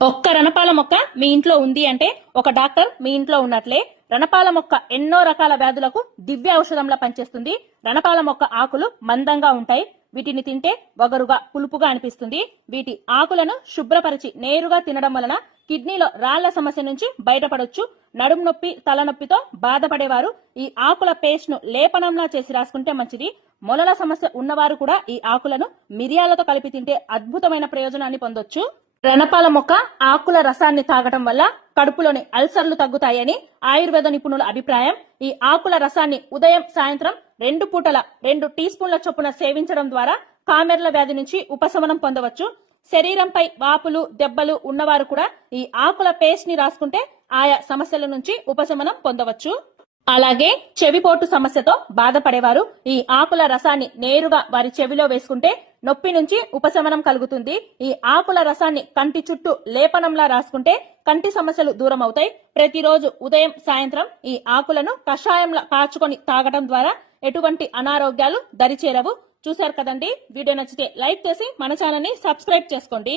ఒక్క రణపాల మొక్క మీ ఇంట్లో ఉంది అంటే ఒక డాక్టర్ మీ ఇంట్లో ఉన్నట్లే. రణపాల మొక్క ఎన్నో రకాల వ్యాధులకు దివ్య ఔషధంలా పనిచేస్తుంది. రణపాల మొక్క ఆకులు మందంగా ఉంటాయి. వీటిని తింటే వగరుగా పులుపుగా అనిపిస్తుంది. వీటి ఆకులను శుభ్రపరిచి నేరుగా తినడం వలన కిడ్నీలో రాళ్ల సమస్య నుంచి బయటపడొచ్చు. నడుము నొప్పి, తలనొప్పితో బాధపడేవారు ఈ ఆకుల పేస్ట్ ను లేపనంలా చేసి రాసుకుంటే మంచిది. మొలల సమస్య ఉన్నవారు కూడా ఈ ఆకులను మిరియాలతో కలిపి తింటే అద్భుతమైన ప్రయోజనాన్ని పొందొచ్చు. రణపాల మొక్క ఆకుల రసాన్ని తాగటం వల్ల కడుపులోని అల్సర్లు తగ్గుతాయని ఆయుర్వేద నిపుణుల అభిప్రాయం. ఈ ఆకుల రసాన్ని ఉదయం, సాయంత్రం 2 పూటల 2 టీ స్పూన్ల చొప్పున సేవించడం ద్వారా కామెర్ల వ్యాధి నుంచి ఉపశమనం పొందవచ్చు. శరీరంపై వాపులు, దెబ్బలు ఉన్నవారు కూడా ఈ ఆకుల పేస్ట్ ని రాసుకుంటే ఆయా సమస్యల నుంచి ఉపశమనం పొందవచ్చు. అలాగే చెవిపోటు సమస్యతో బాధపడేవారు ఈ ఆకుల రసాన్ని నేరుగా వారి చెవిలో వేసుకుంటే నొప్పి నుంచి ఉపశమనం కలుగుతుంది. ఈ ఆకుల రసాన్ని కంటి చుట్టూ లేపనంలా రాసుకుంటే కంటి సమస్యలు దూరం అవుతాయి. ప్రతిరోజు ఉదయం, సాయంత్రం ఈ ఆకులను కషాయంలా కాచుకొని తాగడం ద్వారా ఎటువంటి అనారోగ్యాలు దరిచేరవు. చూశారు కదండి. వీడియో నచ్చితే లైక్ చేసి మన ఛానల్ ని సబ్స్క్రైబ్ చేసుకోండి.